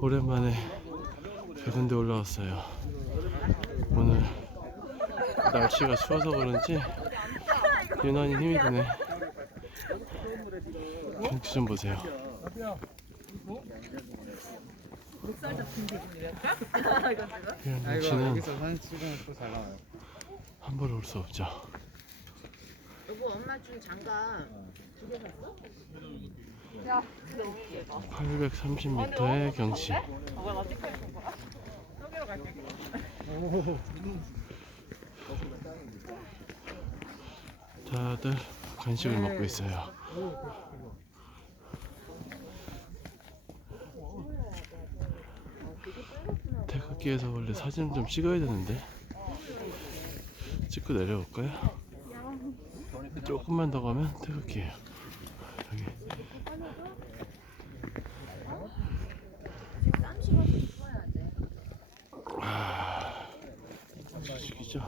오랜만에 백운대 올라왔어요. 오늘 날씨가 추워서 그런지 유난히 힘이 드네. 경치 좀 보세요. 이런 또잘 나와요. 함부로 올 수 없죠. 여보 엄마 준 장갑 두개 샀어? 830m의 경치. 다들 간식을 먹고 있어요. 태극기에서 원래 사진 좀 찍어야 되는데 찍고 내려올까요? 조금만 더 가면 태극기예요. 여기 주식이죠.